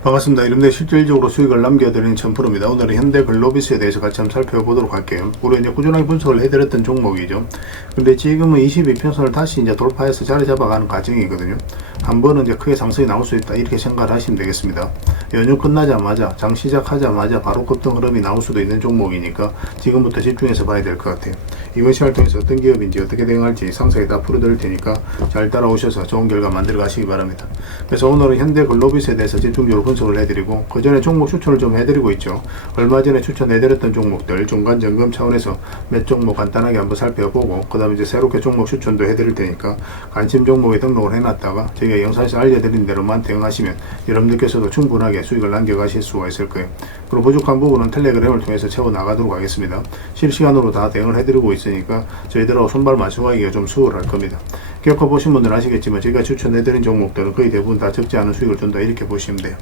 반갑습니다. 이런데 실질적으로 수익을 남겨드리는 천프로입니다. 오늘은 현대글로비스에 대해서 같이 한번 살펴보도록 할게요. 우리 이제 꾸준하게 분석을 해드렸던 종목이죠. 근데 지금은 22평선을 다시 이제 돌파해서 자리 잡아가는 과정이거든요. 한 번은 이제 크게 상승이 나올 수 있다, 이렇게 생각을 하시면 되겠습니다. 연휴 끝나자마자, 장 시작하자마자 바로 급등 흐름이 나올 수도 있는 종목이니까 지금부터 집중해서 봐야 될 것 같아요. 이번 시간을 통해서 어떤 기업인지 어떻게 대응할지 상세히 다 풀어드릴 테니까 잘 따라오셔서 좋은 결과 만들어 가시기 바랍니다. 그래서 오늘은 현대글로비스에 대해서 집중적으로 분석을 해드리고, 그 전에 종목 추천을 좀 해드리고 있죠. 얼마 전에 추천해드렸던 종목들 중간 점검 차원에서 몇 종목 간단하게 한번 살펴보고, 그 다음에 이제 새롭게 종목 추천도 해드릴 테니까 관심 종목에 등록을 해놨다가 저희가 영상에서 알려드린 대로만 대응하시면 여러분들께서도 충분하게 수익을 남겨가실 수가 있을 거예요. 그리고 부족한 부분은 텔레그램을 통해서 채워나가도록 하겠습니다. 실시간으로 다 대응을 해드리고 있으니까 저희들하고 손발 맞춰가기가 좀 수월할 겁니다. 겪어보신 분들은 아시겠지만 저희가 추천해드린 종목들은 거의 대부분 다 적지 않은 수익을 준다, 이렇게 보시면 돼요.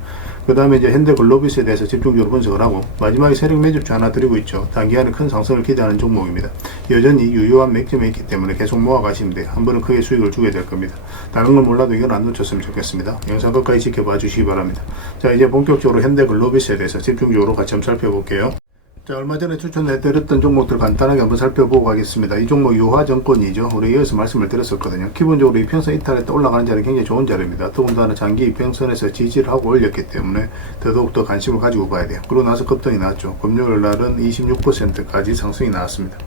그 다음에 이제 현대글로비스에 대해서 집중적으로 분석을 하고, 마지막에 세력 매집주 하나 드리고 있죠. 단기간에 큰 상승을 기대하는 종목입니다. 여전히 유효한 맥점에 있기 때문에 계속 모아가시면 돼요. 한 번은 크게 수익을 주게 될 겁니다. 다른 건 몰라도 이건 안 놓쳤으면 좋겠습니다. 영상 끝까지 지켜봐 주시기 바랍니다. 자, 이제 본격적으로 현대글로비스에 대해서 집중적으로 같이 한번 살펴볼게요. 자, 얼마 전에 추천해드렸던 종목들 간단하게 한번 살펴보고 가겠습니다. 이 종목 유화증권이죠. 우리 여기서 말씀을 드렸었거든요. 기본적으로 이평선 이탈했다 올라가는 자리는 굉장히 좋은 자리입니다. 더군다나 장기 이평선에서 지지를 하고 올렸기 때문에 더더욱더 관심을 가지고 봐야 돼요. 그러고 나서 급등이 나왔죠. 금요일 날은 26%까지 상승이 나왔습니다.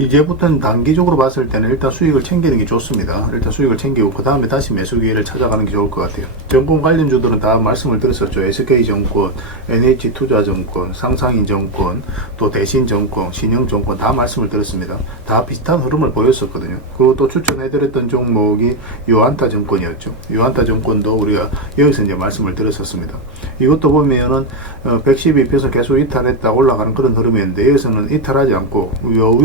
이제부터는 단기적으로 봤을 때는 일단 수익을 챙기는 게 좋습니다. 일단 수익을 챙기고 그 다음에 다시 매수 기회를 찾아가는 게 좋을 것 같아요. 정권 관련주들은 다 말씀을 드렸었죠. SK증권, NH투자증권, 상상인증권, 또 대신증권, 신영증권 다 말씀을 드렸습니다. 다 비슷한 흐름을 보였었거든요. 그리고 또 추천해드렸던 종목이 유한타증권이었죠. 유한타증권도 우리가 여기서 이제 말씀을 드렸었습니다. 이것도 보면은 112평선 계속 이탈했다 올라가는 그런 흐름이었는데, 여기서는 이탈하지 않고 위로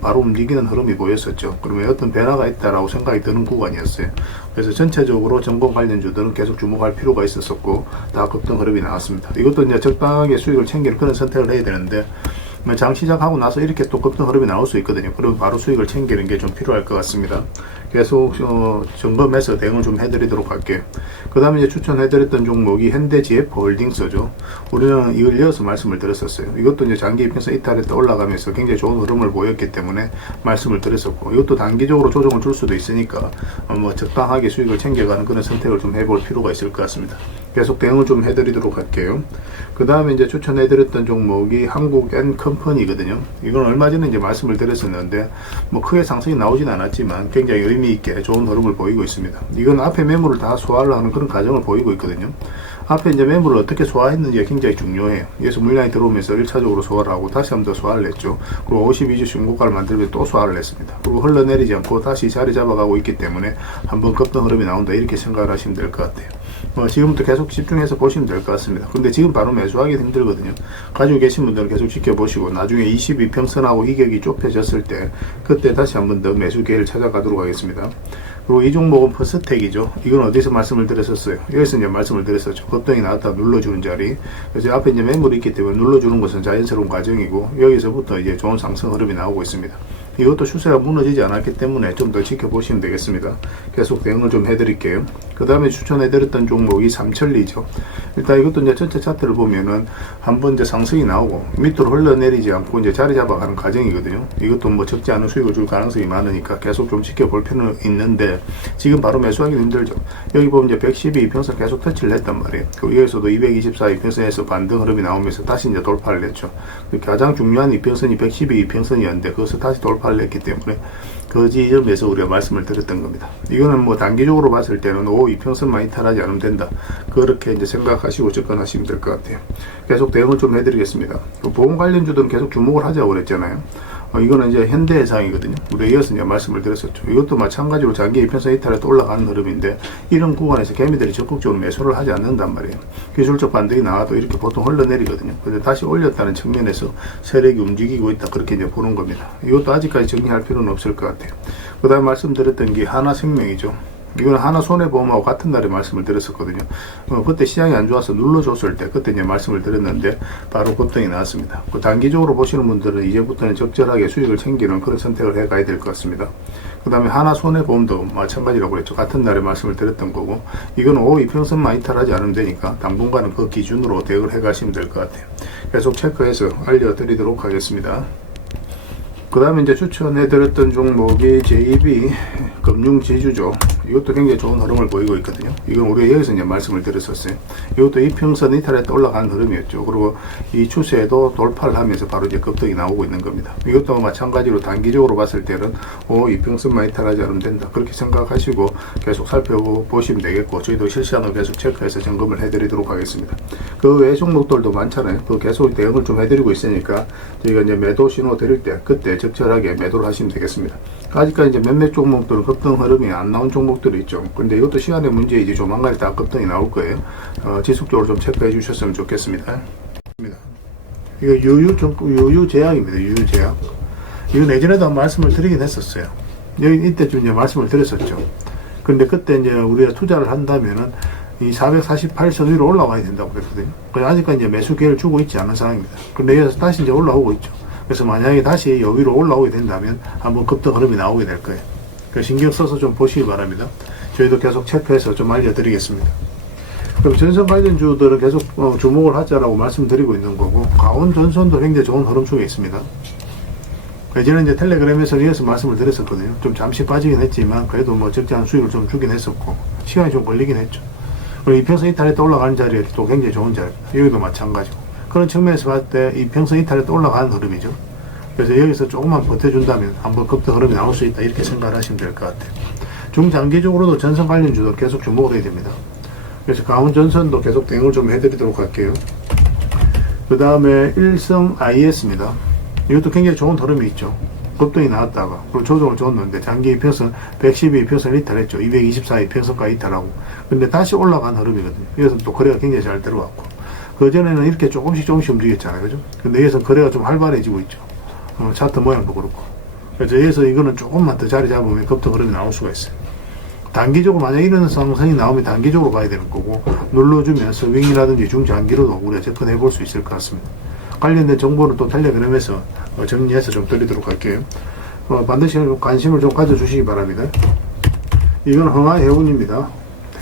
바로 움직이는 흐름이 보였었죠. 그러면 어떤 변화가 있다라고 생각이 드는 구간이었어요. 그래서 전체적으로 정권 관련주들은 계속 주목할 필요가 있었었고, 다 급등 흐름이 나왔습니다. 이것도 이제 적당하게 수익을 챙기는 그런 선택을 해야 되는데, 장 시작하고 나서 이렇게 또 급등 흐름이 나올 수 있거든요. 그럼 바로 수익을 챙기는 게 좀 필요할 것 같습니다. 계속 점검해서 대응을 좀 해드리도록 할게요. 그 다음에 이제 추천해드렸던 종목이 현대GF홀딩스죠. 우리는 이걸 이어서 말씀을 드렸었어요. 이것도 이제 장기 이평선 이탈했다 올라가면서 굉장히 좋은 흐름을 보였기 때문에 말씀을 드렸었고, 이것도 단기적으로 조정을 줄 수도 있으니까 적당하게 수익을 챙겨가는 그런 선택을 좀 해볼 필요가 있을 것 같습니다. 계속 대응을 좀 해드리도록 할게요. 그 다음에 이제 추천해드렸던 종목이 한국엔컴퍼니거든요. 이건 얼마 전에 이제 말씀을 드렸었는데, 크게 상승이 나오진 않았지만 굉장히 의미 있게 좋은 흐름을 보이고 있습니다. 이건 앞에 매물을 다 소화를 하는 그런 과정을 보이고 있거든요. 앞에 이제 매물을 어떻게 소화했는지가 굉장히 중요해요. 여기서 물량이 들어오면서 1차적으로 소화를 하고 다시 한번 더 소화를 했죠. 그리고 52주 신고가를 만들면서 또 소화를 했습니다. 그리고 흘러내리지 않고 다시 자리 잡아가고 있기 때문에 한번 급등 흐름이 나온다, 이렇게 생각을 하시면 될 것 같아요. 지금부터 계속 집중해서 보시면 될 것 같습니다. 근데 지금 바로 매수하기 힘들거든요. 가지고 계신 분들은 계속 지켜보시고, 나중에 22평선하고 이격이 좁혀졌을 때 그때 다시 한번 더 매수 기회를 찾아가도록 하겠습니다. 그리고 이 종목은 퍼스텍이죠. 이건 어디서 말씀을 드렸었어요? 여기서 이제 말씀을 드렸었죠. 급등이 나왔다 눌러주는 자리. 그래서 앞에 이제 매물이 있기 때문에 눌러주는 것은 자연스러운 과정이고, 여기서부터 이제 좋은 상승 흐름이 나오고 있습니다. 이것도 추세가 무너지지 않았기 때문에 좀 더 지켜보시면 되겠습니다. 계속 대응을 좀 해드릴게요. 그 다음에 추천해드렸던 종목이 삼천리죠. 일단 이것도 이제 전체 차트를 보면은 한번 이제 상승이 나오고 밑으로 흘러내리지 않고 이제 자리 잡아가는 과정이거든요. 이것도 적지 않은 수익을 줄 가능성이 많으니까 계속 좀 지켜볼 필요는 있는데, 지금 바로 매수하기 힘들죠. 여기 보면 이제 112평선 계속 터치를 했단 말이에요. 여기에서도 224이평선에서 반등 흐름이 나오면서 다시 이제 돌파를 했죠. 가장 중요한 이평선이 112이평선이었는데 거기서 다시 돌파를 했기 때문에 그 지점에서 우리가 말씀을 드렸던 겁니다. 이거는 단기적으로 봤을 때는 이평선만 이탈하지 않으면 된다, 그렇게 이제 생각하시고 접근하시면 될 것 같아요. 계속 대응을 좀 해드리겠습니다. 보험 관련주들은 계속 주목을 하자고 그랬잖아요. 이거는 이제 현대해상이거든요. 우리 이어서 이제 말씀을 드렸었죠. 이것도 마찬가지로 장기 이평선 이탈에 또 올라가는 흐름인데, 이런 구간에서 개미들이 적극적으로 매수를 하지 않는단 말이에요. 기술적 반등이 나와도 이렇게 보통 흘러내리거든요. 근데 다시 올렸다는 측면에서 세력이 움직이고 있다, 그렇게 이제 보는 겁니다. 이것도 아직까지 정리할 필요는 없을 것 같아요. 그 다음에 말씀드렸던 게 하나생명이죠. 이거는 하나손해보험하고 같은 날에 말씀을 드렸었거든요. 그때 시장이 안 좋아서 눌러줬을 때 그때 이제 말씀을 드렸는데 바로 급등이 나왔습니다. 단기적으로 보시는 분들은 이제부터는 적절하게 수익을 챙기는 그런 선택을 해가야 될 것 같습니다. 그 다음에 하나손해보험도 마찬가지라고 그랬죠. 같은 날에 말씀을 드렸던 거고, 이건 이평선만 이탈하지 않으면 되니까 당분간은 그 기준으로 대응을 해 가시면 될 것 같아요. 계속 체크해서 알려드리도록 하겠습니다. 그 다음에 이제 추천해드렸던 종목이 JB 금융지주죠. 이것도 굉장히 좋은 흐름을 보이고 있거든요. 이건 우리가 여기서 이제 말씀을 드렸었어요. 이것도 이평선 이탈했다 올라간 흐름이었죠. 그리고 이 추세도 돌파를 하면서 바로 이제 급등이 나오고 있는 겁니다. 이것도 마찬가지로 단기적으로 봤을 때는 이평선만 이탈하지 않으면 된다, 그렇게 생각하시고 계속 살펴보시면 되겠고, 저희도 실시간으로 계속 체크해서 점검을 해드리도록 하겠습니다. 그 외 종목들도 많잖아요. 그 계속 대응을 좀 해드리고 있으니까 저희가 이제 매도 신호 드릴 때 그때 적절하게 매도를 하시면 되겠습니다. 아직까지 이제 몇몇 종목들은 급등 흐름이 안 나온 종목들이 있죠. 근데 이것도 시간의 문제이지 조만간에 다 급등이 나올 거예요. 지속적으로 좀 체크해 주셨으면 좋겠습니다. 이거 유유제약입니다. 유유제약. 이건 예전에도 한 말씀을 드리긴 했었어요. 여기 이때쯤 이제 말씀을 드렸었죠. 근데 그때 이제 우리가 투자를 한다면은 이 448선 위로 올라와야 된다고 그랬거든요. 그래서 아직까지 이제 매수 기회를 주고 있지 않은 상황입니다. 근데 여기서 다시 이제 올라오고 있죠. 그래서 만약에 다시 여기로 올라오게 된다면 한번 급등 흐름이 나오게 될 거예요. 그래서 신경 써서 좀 보시기 바랍니다. 저희도 계속 체크해서 좀 알려드리겠습니다. 그럼 전선 관련주들은 계속 주목을 하자라고 말씀드리고 있는 거고, 강원전선도 굉장히 좋은 흐름 속에 있습니다. 예전에 이제 텔레그램에서 이어서 말씀을 드렸었거든요. 좀 잠시 빠지긴 했지만 그래도 뭐 적절한 수익을 좀 주긴 했었고, 시간이 좀 걸리긴 했죠. 그리고 이평선 이탈했다 올라가는 자리에 또 굉장히 좋은 자리입니다. 여기도 마찬가지고. 그런 측면에서 봤을 때 이평선 이탈했다 올라가는 흐름이죠. 그래서 여기서 조금만 버텨준다면 한번 급등 흐름이 나올 수 있다, 이렇게 생각을 하시면 될 것 같아요. 중장기적으로도 전선 관련주도 계속 주목을 해야 됩니다. 그래서 강원전선도 계속 대응을 좀 해드리도록 할게요. 그 다음에 일성 IS입니다. 이것도 굉장히 좋은 흐름이 있죠. 급등이 나왔다가 그리고 조정을 줬는데 장기 이평선 112 이평선 이탈했죠. 224 이평선까지 이탈하고, 근데 다시 올라간 흐름이거든요. 그래서 또 거래가 굉장히 잘 들어왔고, 그전에는 이렇게 조금씩 움직였잖아요. 그죠? 근데 여기서 거래가 좀 활발해지고 있죠. 차트 모양도 그렇고. 그래서 여기서 이거는 조금만 더 자리 잡으면 급등 흐름이 나올 수가 있어요. 단기적으로 만약 이런 상승이 나오면 단기적으로 봐야 되는 거고, 눌러주면서 윙이라든지 중장기로도 우리가 접근해 볼 수 있을 것 같습니다. 관련된 정보는 또 텔레그램에서 정리해서 좀 드리도록 할게요. 반드시 관심을 좀 가져주시기 바랍니다. 이건 흥하해운입니다.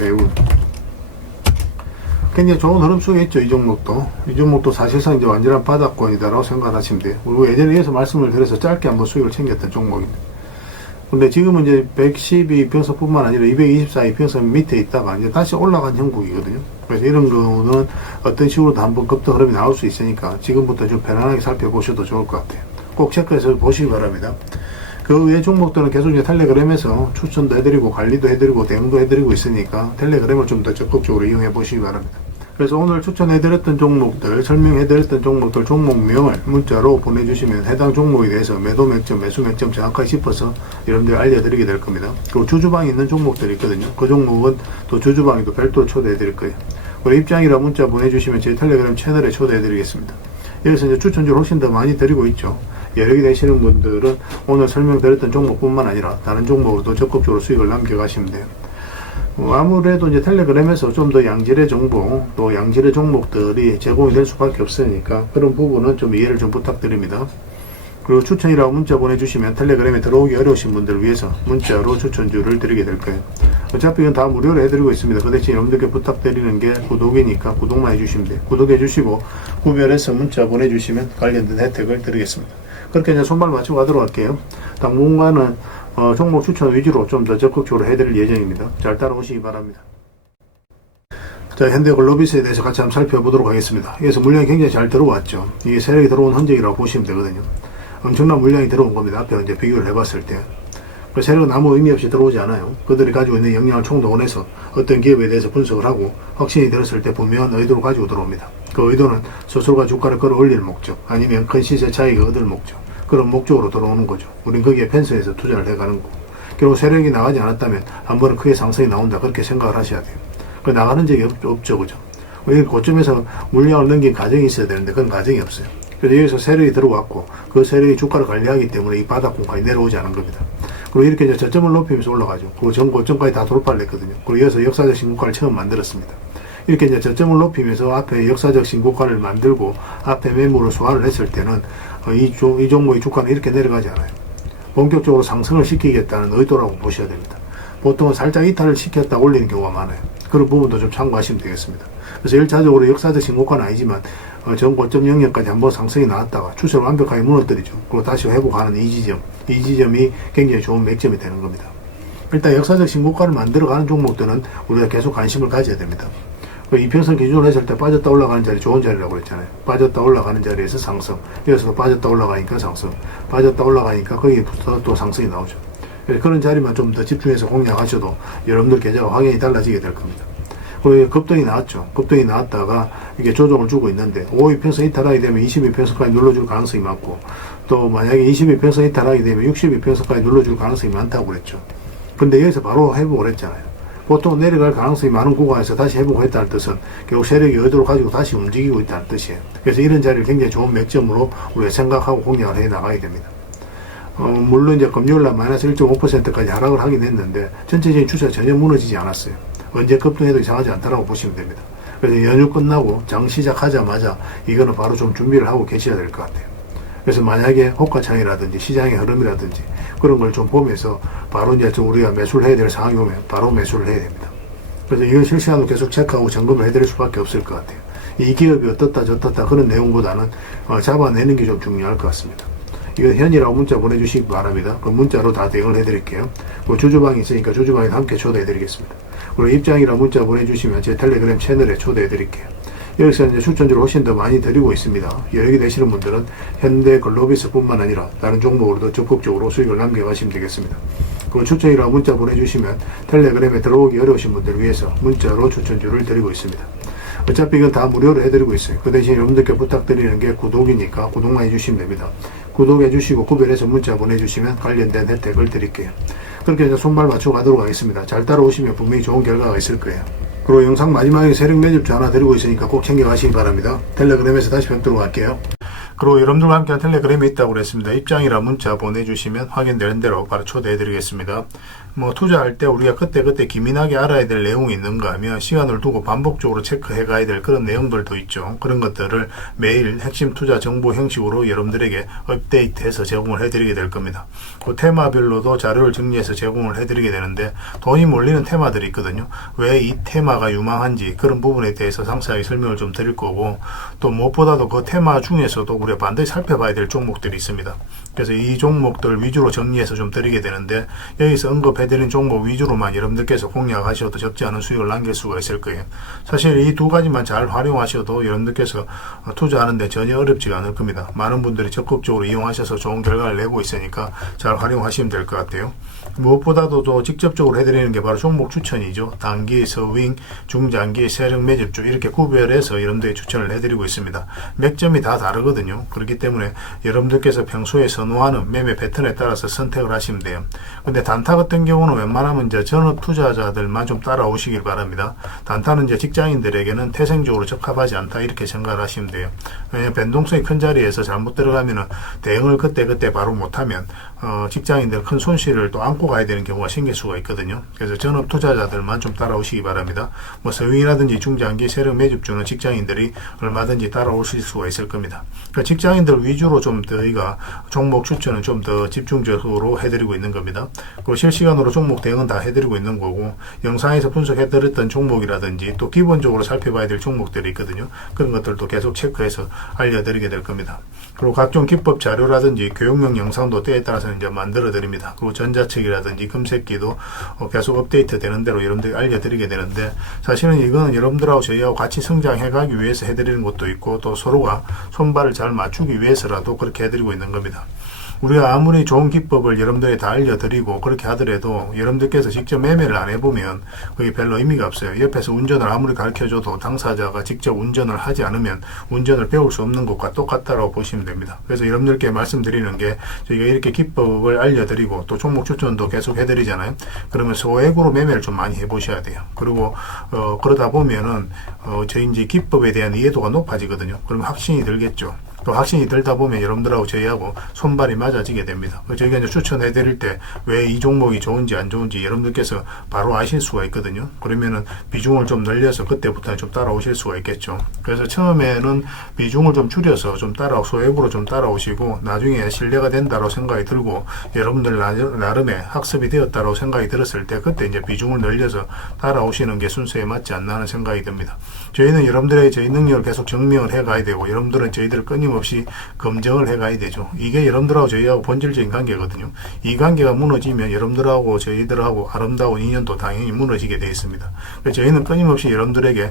해운. 굉장히 좋은 흐름 속에 있죠. 이 종목도 사실상 이제 완전한 바닥권이다라고 생각하시면 돼요. 그리고 예전에 이어서 말씀을 드려서 짧게 한번 수익을 챙겼던 종목입니다. 근데 지금은 이제 112 이평선뿐만 아니라 224 이평선 밑에 있다가 이제 다시 올라간 형국이거든요. 그래서 이런 경우는 어떤 식으로도 한번 급등 흐름이 나올 수 있으니까 지금부터 좀 편안하게 살펴보셔도 좋을 것 같아요. 꼭 체크해서 보시기 바랍니다. 그 외 종목들은 계속 이제 텔레그램에서 추천도 해드리고 관리도 해드리고 대응도 해드리고 있으니까 텔레그램을 좀 더 적극적으로 이용해 보시기 바랍니다. 그래서 오늘 추천해드렸던 종목들, 설명해드렸던 종목들 종목명을 문자로 보내주시면 해당 종목에 대해서 매도 맥점, 매수 맥점 정확하게 짚어서 여러분들 알려드리게 될 겁니다. 그리고 주주방에 있는 종목들이 있거든요. 그 종목은 또 주주방에도 별도로 초대해드릴 거예요. 우리 입장이라 문자 보내주시면 제 텔레그램 채널에 초대해드리겠습니다. 여기서 이제 추천주를 훨씬 더 많이 드리고 있죠. 여력이 되시는 분들은 오늘 설명드렸던 종목뿐만 아니라 다른 종목으로도 적극적으로 수익을 남겨가시면 돼요. 아무래도 이제 텔레그램에서 좀 더 양질의 정보, 또 양질의 종목들이 제공이 될 수밖에 없으니까 그런 부분은 좀 이해를 좀 부탁드립니다. 그리고 추천이라고 문자 보내주시면 텔레그램에 들어오기 어려우신 분들을 위해서 문자로 추천주를 드리게 될 거예요. 어차피 이건 다 무료로 해드리고 있습니다. 그 대신 여러분들께 부탁드리는 게 구독이니까 구독만 해주시면 돼요. 구독해주시고 구별해서 문자 보내주시면 관련된 혜택을 드리겠습니다. 그렇게 이제 손발 맞추고 가도록 할게요. 당분간은 종목 추천 위주로 좀 더 적극적으로 해드릴 예정입니다. 잘 따라오시기 바랍니다. 자, 현대글로비스에 대해서 같이 한번 살펴보도록 하겠습니다. 여기서 물량이 굉장히 잘 들어왔죠. 이게 세력이 들어온 흔적이라고 보시면 되거든요. 엄청난 물량이 들어온 겁니다. 앞에 이제 비교를 해봤을 때. 세력은 아무 의미 없이 들어오지 않아요. 그들이 가지고 있는 역량을 총동원해서 어떤 기업에 대해서 분석을 하고 확신이 들었을 때 분명한 의도를 가지고 들어옵니다. 그 의도는 스스로가 주가를 끌어올릴 목적, 아니면 큰 시세 차익을 얻을 목적, 그런 목적으로 들어오는 거죠. 우린 거기에 펜스해서 투자를 해가는 거고, 결국 세력이 나가지 않았다면 한 번은 크게 상승이 나온다, 그렇게 생각을 하셔야 돼요. 그 나가는 적이 없죠, 그죠? 고점에서 물량을 넘긴 가정이 있어야 되는데 그런 가정이 없어요. 그래서 여기서 세력이 들어왔고 그 세력이 주가를 관리하기 때문에 이 바닥권까지 내려오지 않은 겁니다. 그리고 이렇게 이제 저점을 높이면서 올라가죠. 그리고 전 고점까지 다 돌파를 했거든요. 그리고 이어서 역사적 신고가를 처음 만들었습니다. 이렇게 이제 저점을 높이면서 앞에 역사적 신고가를 만들고 앞에 매물을 소화를 했을 때는 이 종목의 주가는 이렇게 내려가지 않아요. 본격적으로 상승을 시키겠다는 의도라고 보셔야 됩니다. 보통은 살짝 이탈을 시켰다 올리는 경우가 많아요. 그런 부분도 좀 참고하시면 되겠습니다. 그래서 1차적으로 역사적 신고가는 아니지만 전 고점 영역까지 한번 상승이 나왔다가 추세를 완벽하게 무너뜨리죠. 그리고 다시 회복하는 이 지점이 굉장히 좋은 맥점이 되는 겁니다. 일단 역사적 신고가를 만들어가는 종목들은 우리가 계속 관심을 가져야 됩니다. 이평선 기준으로 했을 때 빠졌다 올라가는 자리 좋은 자리라고 그랬잖아요. 빠졌다 올라가는 자리에서 상승, 여기서도 빠졌다 올라가니까 상승, 빠졌다 올라가니까 거기부터 또 상승이 나오죠. 그런 자리만 좀 더 집중해서 공략하셔도 여러분들 계좌가 확연히 달라지게 될 겁니다. 급등이 나왔죠. 급등이 나왔다가 이게 조정을 주고 있는데 5이평선 이탈하게 되면 22평선까지 눌러줄 가능성이 많고, 또 만약에 22평선 이탈하게 되면 62평선까지 눌러줄 가능성이 많다고 그랬죠. 근데 여기서 바로 회복을 했잖아요. 보통 내려갈 가능성이 많은 구간에서 다시 회복했다는 뜻은 결국 세력이 의도를 가지고 다시 움직이고 있다는 뜻이에요. 그래서 이런 자리를 굉장히 좋은 맥점으로 우리가 생각하고 공략을 해 나가야 됩니다. 물론 이제 금요일날 마이너스 1.5%까지 하락을 하긴 했는데 전체적인 추세가 전혀 무너지지 않았어요. 언제 급등해도 이상하지 않다라고 보시면 됩니다. 그래서 연휴 끝나고 장 시작하자마자 이거는 바로 좀 준비를 하고 계셔야 될 것 같아요. 그래서 만약에 호가창이라든지 시장의 흐름이라든지 그런 걸 좀 보면서 바로 이제 좀 우리가 매수를 해야 될 상황이 오면 바로 매수를 해야 됩니다. 그래서 이건 실시간으로 계속 체크하고 점검을 해드릴 수밖에 없을 것 같아요. 이 기업이 어떻다 저떻다 그런 내용보다는 잡아내는 게 좀 중요할 것 같습니다. 이거 현이라고 문자 보내주시기 바랍니다. 그 문자로 다 대응을 해드릴게요. 그 주주방이 있으니까 주주방에 함께 초대해드리겠습니다. 그리고 입장이라 문자 보내주시면 제 텔레그램 채널에 초대해드릴게요. 여기서 이제 추천주를 훨씬 더 많이 드리고 있습니다. 여력이 되시는 분들은 현대 글로비스 뿐만 아니라 다른 종목으로도 적극적으로 수익을 남겨가시면 되겠습니다. 그리고 추천이라 문자 보내주시면 텔레그램에 들어오기 어려우신 분들을 위해서 문자로 추천주를 드리고 있습니다. 어차피 이건 다 무료로 해드리고 있어요. 그 대신 여러분들께 부탁드리는 게 구독이니까 구독만 해주시면 됩니다. 구독해주시고 구별해서 문자 보내주시면 관련된 혜택을 드릴게요. 그렇게 이제 손발 맞추고 가도록 하겠습니다. 잘 따라오시면 분명히 좋은 결과가 있을 거예요. 그리고 영상 마지막에 세력 매집주 하나 드리고 있으니까 꼭 챙겨가시기 바랍니다. 텔레그램에서 다시 뵙도록 할게요. 그리고 여러분들과 함께 텔레그램에 있다고 그랬습니다. 입장이라 문자 보내주시면 확인되는 대로 바로 초대해드리겠습니다. 투자할 때 우리가 그때 기민하게 알아야 될 내용이 있는가 하면 시간을 두고 반복적으로 체크해 가야 될 그런 내용들도 있죠. 그런 것들을 매일 핵심 투자 정보 형식으로 여러분들에게 업데이트해서 제공을 해드리게 될 겁니다. 그 테마별로도 자료를 정리해서 제공을 해드리게 되는데 돈이 몰리는 테마들이 있거든요. 왜 이 테마가 유망한지 그런 부분에 대해서 상세하게 설명을 좀 드릴 거고, 또 무엇보다도 그 테마 중에서도 우리가 반드시 살펴봐야 될 종목들이 있습니다. 그래서 이 종목들 위주로 정리해서 좀 드리게 되는데, 여기서 언급해드린 종목 위주로만 여러분들께서 공략하셔도 적지 않은 수익을 남길 수가 있을 거예요. 사실 이 두 가지만 잘 활용하셔도 여러분들께서 투자하는데 전혀 어렵지가 않을 겁니다. 많은 분들이 적극적으로 이용하셔서 좋은 결과를 내고 있으니까 잘 활용하시면 될 것 같아요. 무엇보다도 또 직접적으로 해드리는 게 바로 종목 추천이죠. 단기, 서윙, 중장기, 세력 매집주 이렇게 구별해서 여러분들이 추천을 해드리고 있습니다. 맥점이 다 다르거든요. 그렇기 때문에 여러분들께서 평소에 선호하는 매매 패턴에 따라서 선택을 하시면 돼요. 근데 단타 같은 경우는 웬만하면 이제 전업 투자자들만 좀 따라오시길 바랍니다. 단타는 이제 직장인들에게는 태생적으로 적합하지 않다 이렇게 생각을 하시면 돼요. 왜냐하면 변동성이 큰 자리에서 잘못 들어가면은 대응을 그때 바로 못하면 직장인들 큰 손실을 또 안고 가야 되는 경우가 생길 수가 있거든요. 그래서 전업 투자자들만 좀 따라오시기 바랍니다. 서윙이라든지 중장기 세력 매집주는 직장인들이 얼마든지 따라오실 수가 있을 겁니다. 그러니까 직장인들 위주로 좀 저희가 종목 추천은 좀 더 집중적으로 해드리고 있는 겁니다. 그리고 실시간으로 종목 대응은 다 해드리고 있는 거고, 영상에서 분석해드렸던 종목이라든지 또 기본적으로 살펴봐야 될 종목들이 있거든요. 그런 것들도 계속 체크해서 알려드리게 될 겁니다. 그리고 각종 기법 자료라든지 교육용 영상도 때에 따라서 이제 만들어 드립니다. 그리고 전자책이라든지 금색기도 계속 업데이트 되는 대로 여러분들이 알려드리게 되는데, 사실은 이거는 여러분들하고 저희하고 같이 성장해 가기 위해서 해드리는 것도 있고, 또 서로가 손발을 잘 맞추기 위해서라도 그렇게 해드리고 있는 겁니다. 우리가 아무리 좋은 기법을 여러분들이 다 알려드리고 그렇게 하더라도 여러분들께서 직접 매매를 안 해보면 그게 별로 의미가 없어요. 옆에서 운전을 아무리 가르쳐줘도 당사자가 직접 운전을 하지 않으면 운전을 배울 수 없는 것과 똑같다고 보시면 됩니다. 그래서 여러분들께 말씀드리는 게, 저희가 이렇게 기법을 알려드리고 또 종목 추천도 계속 해드리잖아요. 그러면 소액으로 매매를 좀 많이 해보셔야 돼요. 그리고 그러다 보면은 저희 이제 기법에 대한 이해도가 높아지거든요. 그러면 확신이 들겠죠. 또 확신이 들다 보면 여러분들하고 저희하고 손발이 맞아지게 됩니다. 저희가 이제 추천해 드릴 때 왜 이 종목이 좋은지 안 좋은지 여러분들께서 바로 아실 수가 있거든요. 그러면은 비중을 좀 늘려서 그때부터 좀 따라오실 수가 있겠죠. 그래서 처음에는 비중을 좀 줄여서 좀 소액으로 좀 따라오시고 나중에 신뢰가 된다고 생각이 들고 여러분들 나름의 학습이 되었다고 생각이 들었을 때 그때 이제 비중을 늘려서 따라오시는 게 순서에 맞지 않나 하는 생각이 듭니다. 저희는 여러분들의 저희 능력을 계속 증명을 해 가야 되고 여러분들은 저희들을 끊임없이 검증을 해 가야 되죠. 이게 여러분들하고 저희하고 본질적인 관계거든요. 이 관계가 무너지면 여러분들하고 저희들하고 아름다운 인연도 당연히 무너지게 되어 있습니다. 그래서 저희는 끊임없이 여러분들에게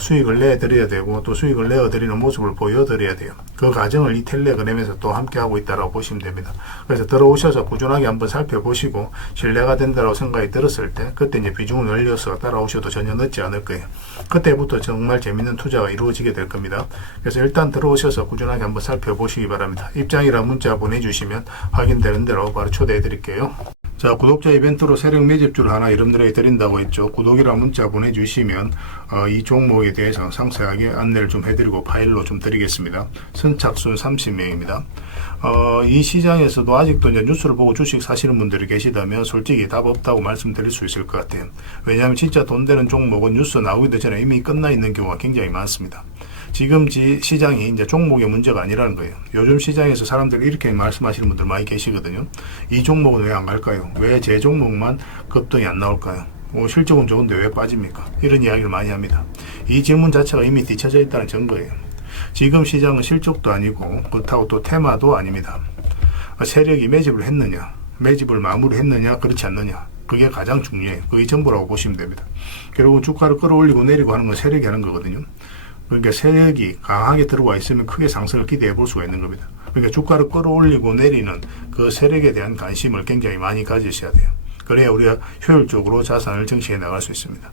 수익을 내드려야 되고 또 수익을 내어드리는 모습을 보여드려야 돼요. 그 과정을 이 텔레그램에서 또 함께 하고 있다고 보시면 됩니다. 그래서 들어오셔서 꾸준하게 한번 살펴보시고 신뢰가 된다고 생각이 들었을 때 그때 이제 비중을 늘려서 따라오셔도 전혀 늦지 않을 거예요. 그때부터 정말 재밌는 투자가 이루어지게 될 겁니다. 그래서 일단 들어오셔서 꾸준하게 한번 살펴보시기 바랍니다. 입장이랑 문자 보내주시면 확인되는 대로 바로 초대해 드릴게요. 자, 구독자 이벤트로 세력 매집주를 하나 여러분들에게 드린다고 했죠. 구독이랑 문자 보내주시면 이 종목에 대해서 상세하게 안내를 좀 해드리고 파일로 좀 드리겠습니다. 선착순 30명입니다. 이 시장에서도 아직도 이제 뉴스를 보고 주식 사시는 분들이 계시다면 솔직히 답 없다고 말씀드릴 수 있을 것 같아요. 왜냐하면 진짜 돈 되는 종목은 뉴스 나오기도 전에 이미 끝나 있는 경우가 굉장히 많습니다. 지금 시장이 이제 종목의 문제가 아니라는 거예요. 요즘 시장에서 사람들이 이렇게 말씀하시는 분들 많이 계시거든요. 이 종목은 왜 안 갈까요? 왜 제 종목만 급등이 안 나올까요? 실적은 좋은데 왜 빠집니까? 이런 이야기를 많이 합니다. 이 질문 자체가 이미 뒤쳐져 있다는 증거예요. 지금 시장은 실적도 아니고 그렇다고 또 테마도 아닙니다. 세력이 매집을 했느냐, 매집을 마무리했느냐, 그렇지 않느냐. 그게 가장 중요해요. 그게 전부라고 보시면 됩니다. 결국은 주가를 끌어올리고 내리고 하는 건 세력이 하는 거거든요. 그러니까 세력이 강하게 들어와 있으면 크게 상승을 기대해 볼 수가 있는 겁니다. 그러니까 주가를 끌어올리고 내리는 그 세력에 대한 관심을 굉장히 많이 가지셔야 돼요. 그래야 우리가 효율적으로 자산을 정치해 나갈 수 있습니다.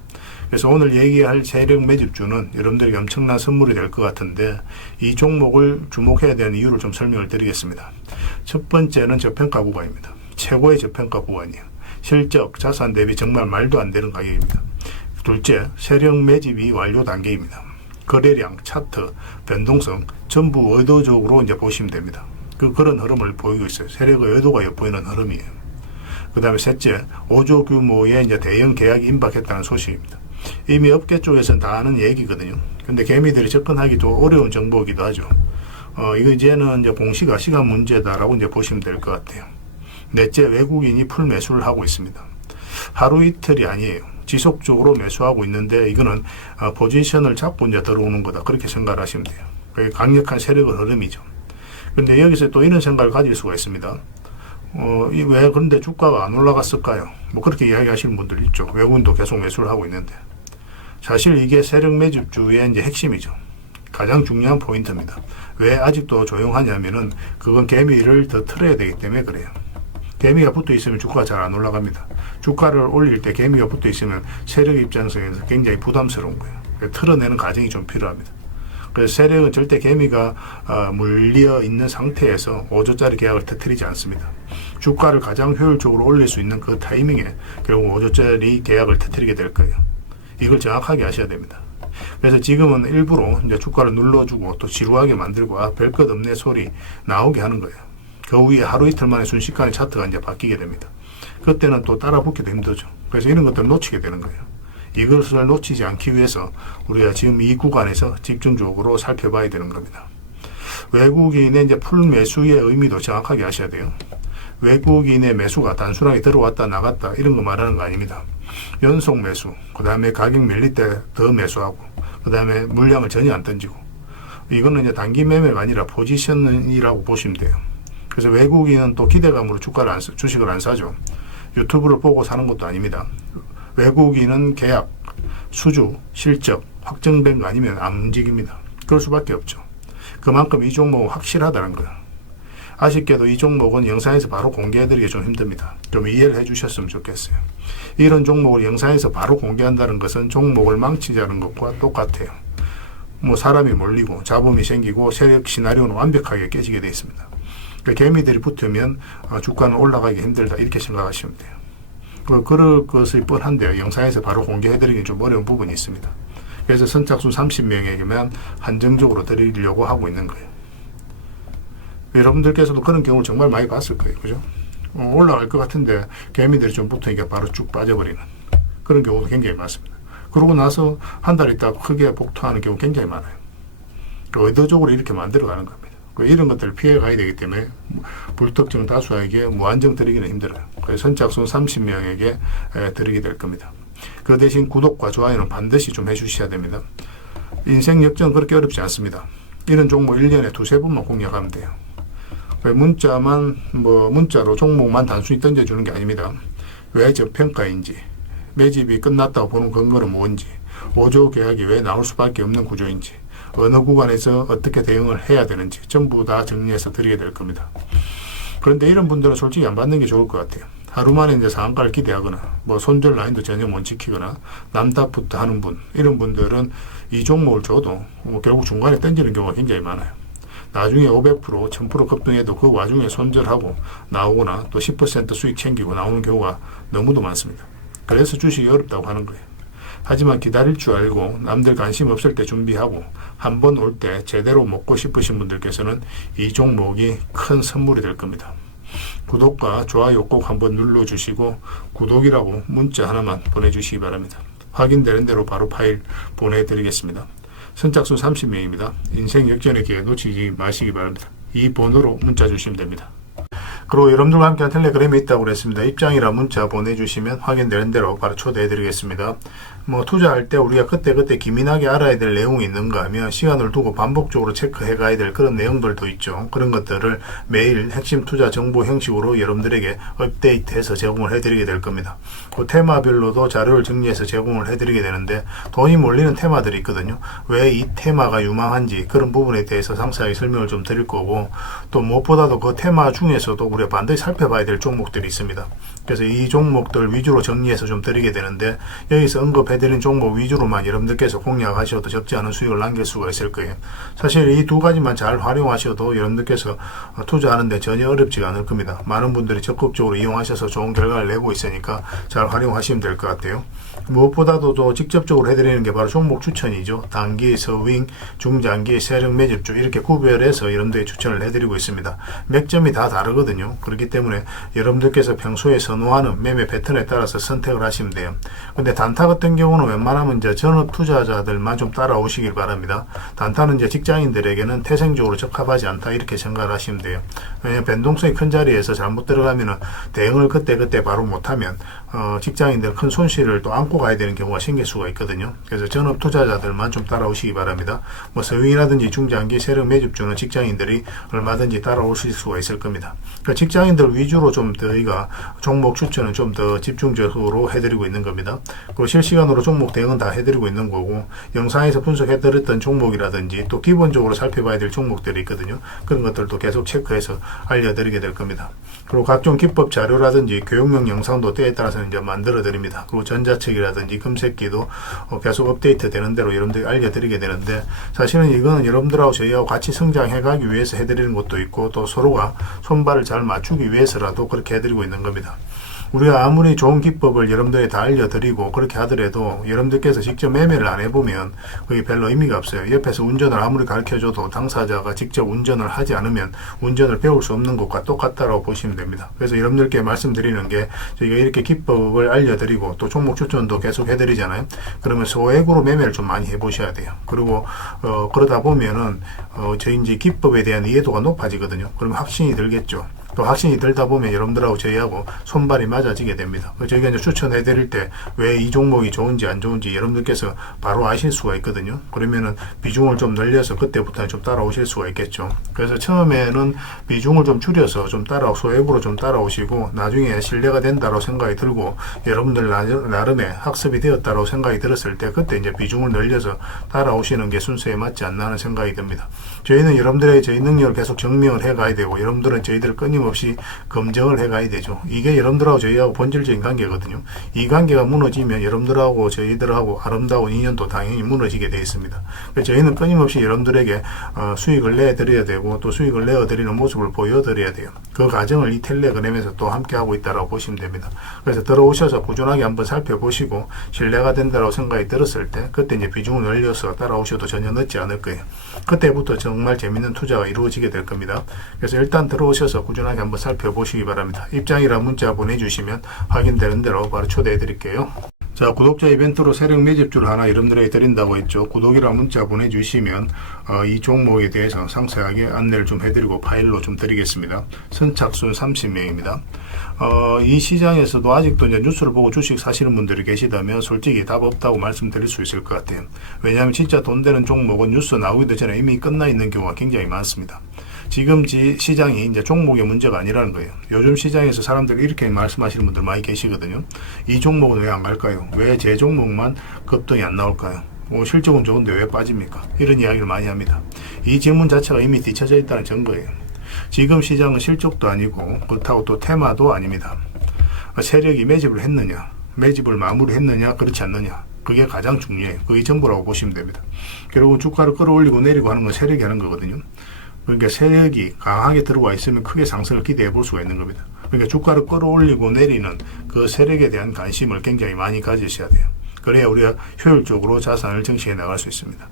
그래서 오늘 얘기할 세력 매집주는 여러분들에게 엄청난 선물이 될 것 같은데 이 종목을 주목해야 되는 이유를 좀 설명을 드리겠습니다. 첫 번째는 저평가 구간입니다. 최고의 저평가 구간이에요. 실적, 자산 대비 정말 말도 안 되는 가격입니다. 둘째, 세력 매집이 완료 단계입니다. 거래량, 차트, 변동성 전부 의도적으로 이제 보시면 됩니다. 그런 흐름을 보이고 있어요. 세력의 의도가 엿보이는 흐름이에요. 그 다음에 셋째, 5조 규모의 이제 대형 계약이 임박했다는 소식입니다. 이미 업계 쪽에서는 다 아는 얘기거든요. 근데 개미들이 접근하기도 어려운 정보이기도 하죠. 이거 이제는 이제 공시가 시간 문제다라고 이제 보시면 될 것 같아요. 넷째, 외국인이 풀 매수를 하고 있습니다. 하루 이틀이 아니에요. 지속적으로 매수하고 있는데 이거는 포지션을 잡고 이제 들어오는 거다. 그렇게 생각을 하시면 돼요. 그게 강력한 세력의 흐름이죠. 그런데 여기서 또 이런 생각을 가질 수가 있습니다. 왜 그런데 주가가 안 올라갔을까요? 뭐 그렇게 이야기하시는 분들 있죠. 외국인도 계속 매수를 하고 있는데. 사실 이게 세력 매집주의 이제 핵심이죠. 가장 중요한 포인트입니다. 왜 아직도 조용하냐면은 그건 개미를 더 틀어야 되기 때문에 그래요. 개미가 붙어 있으면 주가가 잘 안 올라갑니다. 주가를 올릴 때 개미가 붙어 있으면 세력 입장에서 굉장히 부담스러운 거예요. 틀어내는 과정이 좀 필요합니다. 그래서 세력은 절대 개미가 물려 있는 상태에서 5조짜리 계약을 터뜨리지 않습니다. 주가를 가장 효율적으로 올릴 수 있는 그 타이밍에 결국 5조짜리 계약을 터뜨리게 될 거예요. 이걸 정확하게 아셔야 됩니다. 그래서 지금은 일부러 이제 주가를 눌러주고 또 지루하게 만들고 별 것 없네 소리 나오게 하는 거예요. 그 후에 하루 이틀 만에 순식간에 차트가 이제 바뀌게 됩니다. 그때는 또 따라 붙기도 힘들죠. 그래서 이런 것들을 놓치게 되는 거예요. 이것을 놓치지 않기 위해서 우리가 지금 이 구간에서 집중적으로 살펴봐야 되는 겁니다. 외국인의 이제 풀 매수의 의미도 정확하게 아셔야 돼요. 외국인의 매수가 단순하게 들어왔다 나갔다 이런 거 말하는 거 아닙니다. 연속 매수, 그 다음에 가격 밀릴 때 더 매수하고, 그 다음에 물량을 전혀 안 던지고, 이거는 이제 단기 매매가 아니라 포지션이라고 보시면 돼요. 그래서 외국인은 또 기대감으로 주식을 안 사죠. 유튜브를 보고 사는 것도 아닙니다. 외국인은 계약, 수주, 실적 확정된 거 아니면 안 움직입니다. 그럴 수밖에 없죠. 그만큼 이 종목은 확실하다는 거예요. 아쉽게도 이 종목은 영상에서 바로 공개해드리기 좀 힘듭니다. 좀 이해를 해주셨으면 좋겠어요. 이런 종목을 영상에서 바로 공개한다는 것은 종목을 망치자는 것과 똑같아요. 뭐 사람이 몰리고 잡음이 생기고 세력 시나리오는 완벽하게 깨지게 되어 있습니다. 그러니까 개미들이 붙으면 주가는 올라가기 힘들다 이렇게 생각하시면 돼요. 그럴 것이 뻔한데요. 영상에서 바로 공개해드리기 좀 어려운 부분이 있습니다. 그래서 선착순 30명에게만 한정적으로 드리려고 하고 있는 거예요. 여러분들께서도 그런 경우를 정말 많이 봤을 거예요. 그죠? 올라갈 것 같은데 개미들이 좀 붙으니까 바로 쭉 빠져버리는 그런 경우도 굉장히 많습니다. 그러고 나서 한 달 있다 크게 복토하는 경우 굉장히 많아요. 의도적으로 이렇게 만들어가는 겁니다. 이런 것들을 피해 가야 되기 때문에 불특정 다수에게 무한정 드리기는 힘들어요. 그래서 선착순 30명에게 드리게 될 겁니다. 그 대신 구독과 좋아요는 반드시 좀 해주셔야 됩니다. 인생 역전 그렇게 어렵지 않습니다. 이런 종목 1년에 두세 번만 공략하면 돼요. 문자로 종목만 단순히 던져주는 게 아닙니다. 왜 저평가인지, 매집이 끝났다고 보는 근거는 뭔지, 5조 계약이 왜 나올 수밖에 없는 구조인지, 어느 구간에서 어떻게 대응을 해야 되는지 전부 다 정리해서 드리게 될 겁니다. 그런데 이런 분들은 솔직히 안 받는 게 좋을 것 같아요. 하루 만에 이제 상한가를 기대하거나 손절 라인도 전혀 못 지키거나 남답부터 하는 분, 이런 분들은 이 종목을 줘도 결국 중간에 던지는 경우가 굉장히 많아요. 나중에 500%, 1000% 급등해도 그 와중에 손절하고 나오거나 또 10% 수익 챙기고 나오는 경우가 너무도 많습니다. 그래서 주식이 어렵다고 하는 거예요. 하지만 기다릴 줄 알고 남들 관심 없을 때 준비하고 한 번 올 때 제대로 먹고 싶으신 분들께서는 이 종목이 큰 선물이 될 겁니다. 구독과 좋아요 꼭 한번 눌러주시고 구독이라고 문자 하나만 보내주시기 바랍니다. 확인되는 대로 바로 파일 보내드리겠습니다. 선착순 30명입니다. 인생 역전의 기회 놓치지 마시기 바랍니다. 이 번호로 문자 주시면 됩니다. 그리고 여러분들과 함께한 텔레그램이 있다고 그랬습니다. 입장이라 문자 보내주시면 확인되는 대로 바로 초대해드리겠습니다. 투자할 때 우리가 그때그때 기민하게 알아야 될 내용이 있는가 하면 시간을 두고 반복적으로 체크해 가야 될 그런 내용들도 있죠. 그런 것들을 매일 핵심 투자 정보 형식으로 여러분들에게 업데이트해서 제공을 해드리게 될 겁니다. 그 테마별로도 자료를 정리해서 제공을 해드리게 되는데 돈이 몰리는 테마들이 있거든요. 왜 이 테마가 유망한지 그런 부분에 대해서 상세하게 설명을 좀 드릴 거고, 또 무엇보다도 그 테마 중에서도 우리가 반드시 살펴봐야 될 종목들이 있습니다. 그래서 이 종목들 위주로 정리해서 좀 드리게 되는데, 여기서 언급해드린 종목 위주로만 여러분들께서 공략하셔도 적지 않은 수익을 남길 수가 있을 거예요. 사실 이 두 가지만 잘 활용하셔도 여러분들께서 투자하는데 전혀 어렵지가 않을 겁니다. 많은 분들이 적극적으로 이용하셔서 좋은 결과를 내고 있으니까 잘 활용하시면 될 것 같아요. 무엇보다도 또 직접적으로 해드리는 게 바로 종목 추천이죠. 단기, 서윙, 중장기, 세력 매집주 이렇게 구별해서 여러분들이 추천을 해드리고 있습니다. 맥점이 다 다르거든요. 그렇기 때문에 여러분들께서 평소에 선호하는 매매 패턴에 따라서 선택을 하시면 돼요. 근데 단타 같은 경우는 웬만하면 이제 전업 투자자들만 좀 따라오시길 바랍니다. 단타는 이제 직장인들에게는 태생적으로 적합하지 않다 이렇게 생각을 하시면 돼요. 왜냐하면 변동성이 큰 자리에서 잘못 들어가면은 대응을 그때 바로 못하면 직장인들 큰 손실을 또 안고 가야 되는 경우가 생길 수가 있거든요. 그래서 전업 투자자들만 좀 따라오시기 바랍니다. 서윙이라든지 중장기 세력 매집주는 직장인들이 얼마든지 따라오실 수가 있을 겁니다. 그러니까 직장인들 위주로 좀 저희가 종목 추천은 좀 더 집중적으로 해드리고 있는 겁니다. 그리고 실시간으로 종목 대응은 다 해드리고 있는 거고, 영상에서 분석해드렸던 종목이라든지 또 기본적으로 살펴봐야 될 종목들이 있거든요. 그런 것들도 계속 체크해서 알려드리게 될 겁니다. 그리고 각종 기법 자료라든지 교육용 영상도 때에 따라서는 이제 만들어 드립니다. 그리고 전자책이라든지 검색기도 계속 업데이트 되는 대로 여러분들이 알려드리게 되는데, 사실은 이거는 여러분들하고 저희하고 같이 성장해 가기 위해서 해드리는 것도 있고, 또 서로가 손발을 잘 맞추기 위해서라도 그렇게 해드리고 있는 겁니다. 우리가 아무리 좋은 기법을 여러분들에 다 알려드리고 그렇게 하더라도 여러분들께서 직접 매매를 안 해보면 그게 별로 의미가 없어요. 옆에서 운전을 아무리 가르쳐줘도 당사자가 직접 운전을 하지 않으면 운전을 배울 수 없는 것과 똑같다고 보시면 됩니다. 그래서 여러분들께 말씀드리는 게, 저희가 이렇게 기법을 알려드리고 또 종목 추천도 계속 해드리잖아요. 그러면 소액으로 매매를 좀 많이 해보셔야 돼요. 그리고 그러다 보면은 저희 이제 기법에 대한 이해도가 높아지거든요. 그러면 확신이 들겠죠. 또 확신이 들다 보면 여러분들하고 저희하고 손발이 맞아지게 됩니다. 저희가 이제 추천해 드릴 때 왜 이 종목이 좋은지 안 좋은지 여러분들께서 바로 아실 수가 있거든요. 그러면은 비중을 좀 늘려서 그때부터 좀 따라오실 수가 있겠죠. 그래서 처음에는 비중을 좀 줄여서 좀 소액으로 좀 따라오시고, 나중에 신뢰가 된다고 생각이 들고 여러분들 나름의 학습이 되었다고 생각이 들었을 때 그때 이제 비중을 늘려서 따라오시는 게 순서에 맞지 않나 하는 생각이 듭니다. 저희는 여러분들의 저희 능력을 계속 증명을 해 가야 되고, 여러분들은 저희들을 끊임없이 끊임없이 검증을 해가야 되죠. 이게 여러분들하고 저희하고 본질적인 관계거든요. 이 관계가 무너지면 여러분들하고 저희들하고 아름다운 인연도 당연히 무너지게 되어 있습니다. 그래서 저희는 끊임없이 여러분들에게 수익을 내드려야 되고 또 수익을 내어드리는 모습을 보여드려야 돼요. 그 과정을 이 텔레그램에서 또 함께 하고 있다고 보시면 됩니다. 그래서 들어오셔서 꾸준하게 한번 살펴보시고 신뢰가 된다고 생각이 들었을 때 그때 이제 비중을 늘려서 따라오셔도 전혀 늦지 않을 거예요. 그때부터 정말 재밌는 투자가 이루어지게 될 겁니다. 그래서 일단 들어오셔서 꾸준하게 한번 살펴보시기 바랍니다. 입장이라 문자 보내주시면 확인되는 대로 바로 초대해 드릴게요. 자, 구독자 이벤트로 세력 매집주를 하나 여러분들에게 드린다고 했죠. 구독이랑 문자 보내주시면 이 종목에 대해서 상세하게 안내를 좀 해드리고 파일로 좀 드리겠습니다. 선착순 30명입니다. 이 시장에서도 아직도 이제 뉴스를 보고 주식 사시는 분들이 계시다면 솔직히 답 없다고 말씀드릴 수 있을 것 같아요. 왜냐하면 진짜 돈 되는 종목은 뉴스 나오기도 전에 이미 끝나 있는 경우가 굉장히 많습니다. 지금 시장이 이제 종목의 문제가 아니라는 거예요. 요즘 시장에서 사람들이 이렇게 말씀하시는 분들 많이 계시거든요. 이 종목은 왜 안 갈까요? 왜 제 종목만 급등이 안 나올까요? 실적은 좋은데 왜 빠집니까? 이런 이야기를 많이 합니다. 이 질문 자체가 이미 뒤쳐져 있다는 증거예요. 지금 시장은 실적도 아니고 그렇다고 또 테마도 아닙니다. 세력이 매집을 했느냐, 매집을 마무리했느냐, 그렇지 않느냐. 그게 가장 중요해요. 그게 전부라고 보시면 됩니다. 결국은 주가를 끌어올리고 내리고 하는 건 세력이 하는 거거든요. 그러니까 세력이 강하게 들어와 있으면 크게 상승을 기대해 볼 수가 있는 겁니다. 그러니까 주가를 끌어올리고 내리는 그 세력에 대한 관심을 굉장히 많이 가지셔야 돼요. 그래야 우리가 효율적으로 자산을 정치해 나갈 수 있습니다.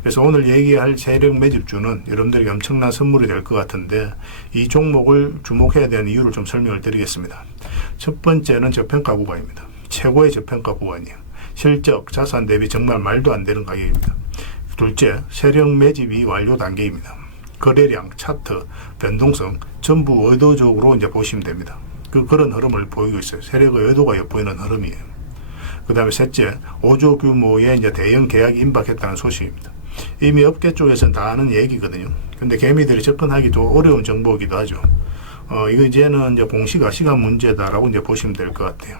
그래서 오늘 얘기할 세력 매집주는 여러분들에게 엄청난 선물이 될 것 같은데 이 종목을 주목해야 되는 이유를 좀 설명을 드리겠습니다. 첫 번째는 저평가 구간입니다. 최고의 저평가 구간이에요. 실적, 자산 대비 정말 말도 안 되는 가격입니다. 둘째, 세력 매집이 완료 단계입니다. 거래량, 차트, 변동성 전부 의도적으로 이제 보시면 됩니다. 그런 흐름을 보이고 있어요. 세력의 의도가 엿보이는 흐름이에요. 그 다음에 셋째, 5조 규모의 이제 대형 계약이 임박했다는 소식입니다. 이미 업계 쪽에서는 다 아는 얘기거든요. 근데 개미들이 접근하기도 어려운 정보이기도 하죠. 이거 이제는 이제 공시가 시간 문제다라고 이제 보시면 될 것 같아요.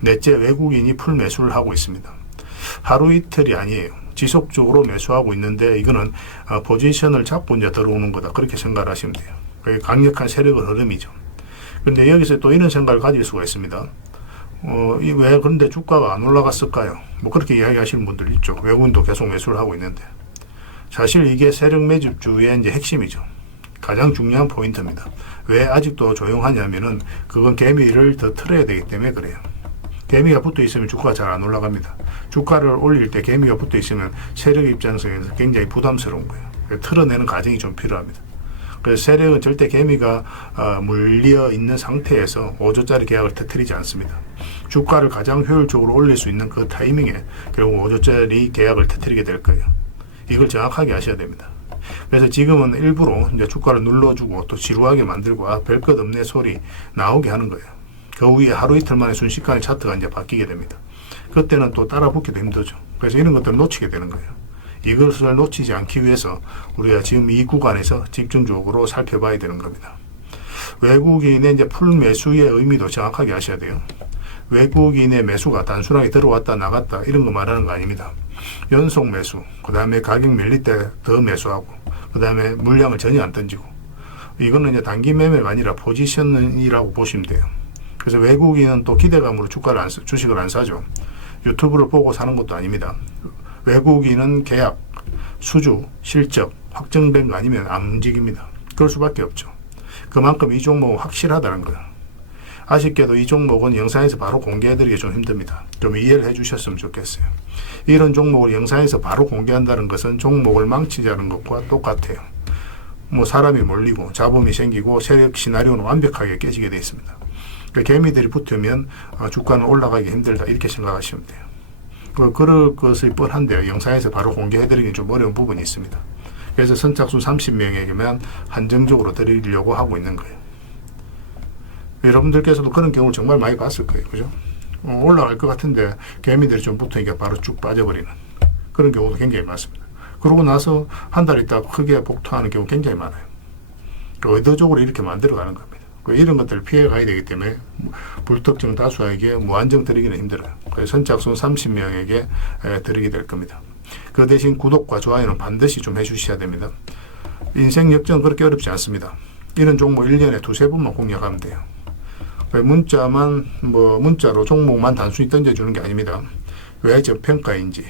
넷째, 외국인이 풀 매수를 하고 있습니다. 하루 이틀이 아니에요. 지속적으로 매수하고 있는데 이거는 포지션을 잡고 이제 들어오는 거다. 그렇게 생각을 하시면 돼요. 그게 강력한 세력의 흐름이죠. 그런데 여기서 또 이런 생각을 가질 수가 있습니다. 왜 그런데 주가가 안 올라갔을까요? 뭐 그렇게 이야기하시는 분들 있죠. 외국인도 계속 매수를 하고 있는데. 사실 이게 세력 매집주의 이제 핵심이죠. 가장 중요한 포인트입니다. 왜 아직도 조용하냐면은 그건 개미를 더 틀어야 되기 때문에 그래요. 개미가 붙어 있으면 주가가 잘 안 올라갑니다. 주가를 올릴 때 개미가 붙어 있으면 세력 입장에서 굉장히 부담스러운 거예요. 틀어내는 과정이 좀 필요합니다. 그래서 세력은 절대 개미가 물려 있는 상태에서 5조짜리 계약을 터뜨리지 않습니다. 주가를 가장 효율적으로 올릴 수 있는 그 타이밍에 결국 5조짜리 계약을 터뜨리게 될 거예요. 이걸 정확하게 아셔야 됩니다. 그래서 지금은 일부러 이제 주가를 눌러주고 또 지루하게 만들고 별것 없네 소리 나오게 하는 거예요. 그 후에 하루 이틀 만에 순식간에 차트가 이제 바뀌게 됩니다. 그때는 또 따라 붙기도 힘들죠. 그래서 이런 것들을 놓치게 되는 거예요. 이것을 놓치지 않기 위해서 우리가 지금 이 구간에서 집중적으로 살펴봐야 되는 겁니다. 외국인의 이제 풀 매수의 의미도 정확하게 아셔야 돼요. 외국인의 매수가 단순하게 들어왔다 나갔다 이런 거 말하는 거 아닙니다. 연속 매수, 그 다음에 가격 밀릴 때 더 매수하고, 그 다음에 물량을 전혀 안 던지고, 이거는 이제 단기 매매가 아니라 포지션이라고 보시면 돼요. 그래서 외국인은 또 기대감으로 주식을 안 사죠. 유튜브를 보고 사는 것도 아닙니다. 외국인은 계약, 수주, 실적 확정된 거 아니면 안 움직입니다. 그럴 수밖에 없죠. 그만큼 이 종목은 확실하다는 거예요. 아쉽게도 이 종목은 영상에서 바로 공개해드리기 좀 힘듭니다. 좀 이해를 해주셨으면 좋겠어요. 이런 종목을 영상에서 바로 공개한다는 것은 종목을 망치자는 것과 똑같아요. 뭐 사람이 몰리고 잡음이 생기고 세력 시나리오는 완벽하게 깨지게 되어 있습니다. 그러니까 개미들이 붙으면 주가는 올라가기 힘들다 이렇게 생각하시면 돼요. 그럴 것이 뻔한데요. 영상에서 바로 공개해드리기 좀 어려운 부분이 있습니다. 그래서 선착순 30명에게만 한정적으로 드리려고 하고 있는 거예요. 여러분들께서도 그런 경우를 정말 많이 봤을 거예요. 그죠? 올라갈 것 같은데 개미들이 좀 붙으니까 바로 쭉 빠져버리는 그런 경우도 굉장히 많습니다. 그러고 나서 한 달 있다가 크게 복토하는 경우 굉장히 많아요. 의도적으로 이렇게 만들어가는 겁니다. 이런 것들을 피해가야 되기 때문에 불특정 다수에게 무한정 드리기는 힘들어요. 그래서 선착순 30명에게 드리게 될 겁니다. 그 대신 구독과 좋아요는 반드시 좀 해주셔야 됩니다. 인생 역전 그렇게 어렵지 않습니다. 이런 종목 1년에 두세 번만 공략하면 돼요. 문자로 종목만 단순히 던져주는 게 아닙니다. 왜 저평가인지,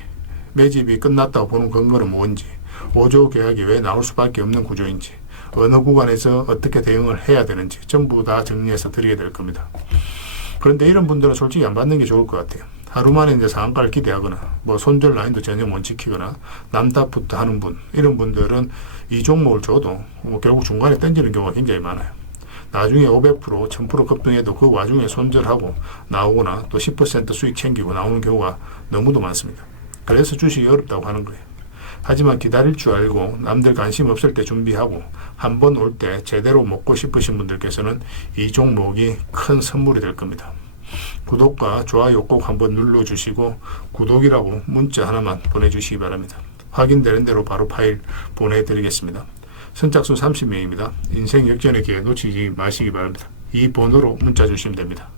매집이 끝났다고 보는 근거는 뭔지, 5조 계약이 왜 나올 수밖에 없는 구조인지, 어느 구간에서 어떻게 대응을 해야 되는지 전부 다 정리해서 드리게 될 겁니다. 그런데 이런 분들은 솔직히 안 받는 게 좋을 것 같아요. 하루 만에 이제 상한가를 기대하거나 손절 라인도 전혀 못 지키거나 남답부터 하는 분, 이런 분들은 이 종목을 줘도 결국 중간에 던지는 경우가 굉장히 많아요. 나중에 500%, 1000% 급등해도 그 와중에 손절하고 나오거나 또 10% 수익 챙기고 나오는 경우가 너무도 많습니다. 그래서 주식이 어렵다고 하는 거예요. 하지만 기다릴 줄 알고 남들 관심 없을 때 준비하고 한 번 올 때 제대로 먹고 싶으신 분들께서는 이 종목이 큰 선물이 될 겁니다. 구독과 좋아요 꼭 한번 눌러주시고 구독이라고 문자 하나만 보내주시기 바랍니다. 확인되는 대로 바로 파일 보내드리겠습니다. 선착순 30명입니다. 인생 역전의 기회 놓치지 마시기 바랍니다. 이 번호로 문자 주시면 됩니다.